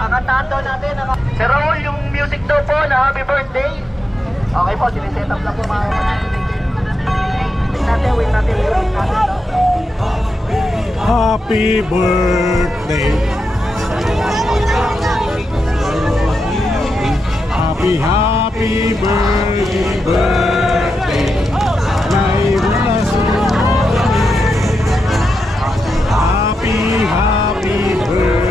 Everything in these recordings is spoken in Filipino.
Kantahan daw natin. Si Raul, yung music daw po na happy birthday. Okay po, siniset up lang po mga wait natin. Happy birthday. Happy birthday. May bulas. Happy birthday.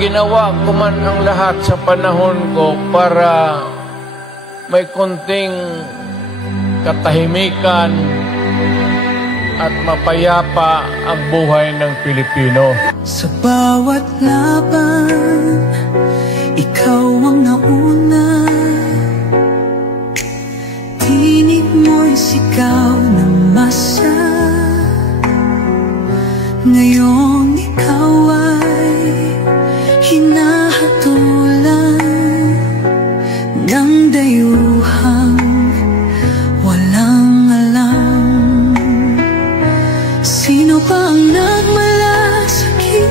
Ginawa ko man ang lahat sa panahon ko para may konting katahimikan at mapayapa ang buhay ng Pilipino. Sa bawat laban, ikaw ang nauna. Tinig mo'y sigaw ng masa. Ngayong ikaw ay hinahatulan ng dayuhang walang alam. Sino pa ang nagmalasakit?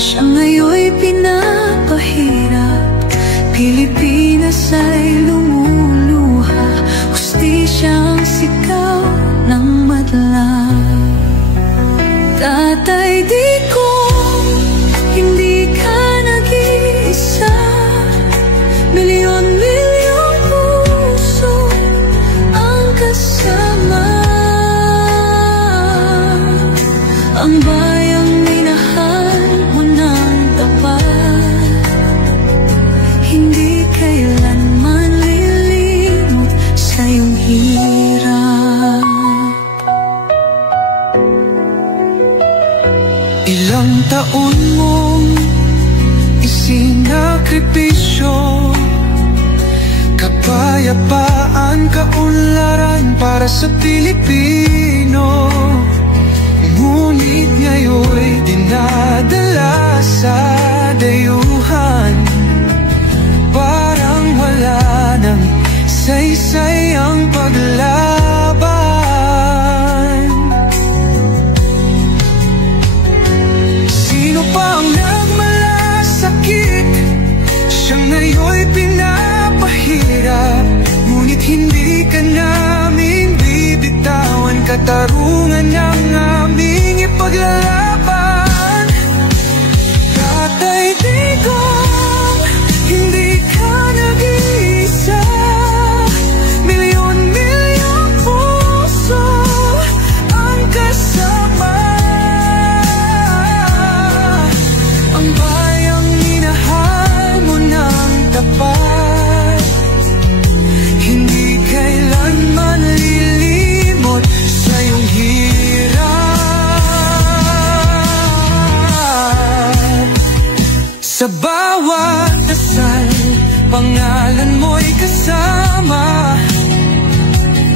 Siya ngayon'y pinapahirap. Pilipinas ay lumuluha. Hustisyang sigaw ng madla. Tatay, di ko hindi ka nag-iisa. Milyon-milyong puso ang kasama. Ang bayang minahal mo ng tapat. Hindi kailanman lilimot sa iyong hirap. Ilang taon mong isinakripisyo, kapayapaan, kaunlaran para sa Pilipino. Ngunit ngayon'y dinadala sa dayuhan. Parang wala nang saysay ang paglaban. Sino pa ang nagmalasakit? Siya ngayon'y pinapahirap. Ngunit hindi ka namin bibitawan. Katarungan ang aming ipaglalaban. Tatay, Digong, hindi ka nag-iisa. Milyon-milyong puso ang kasama. Ang bayang minahal mo ng tapat. Hindi kailanman lilimot sa iyong hirap. Sa bawat dasal, pangalan mo'y kasama.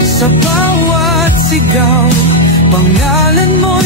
Sa bawat sigaw, pangalan mo'y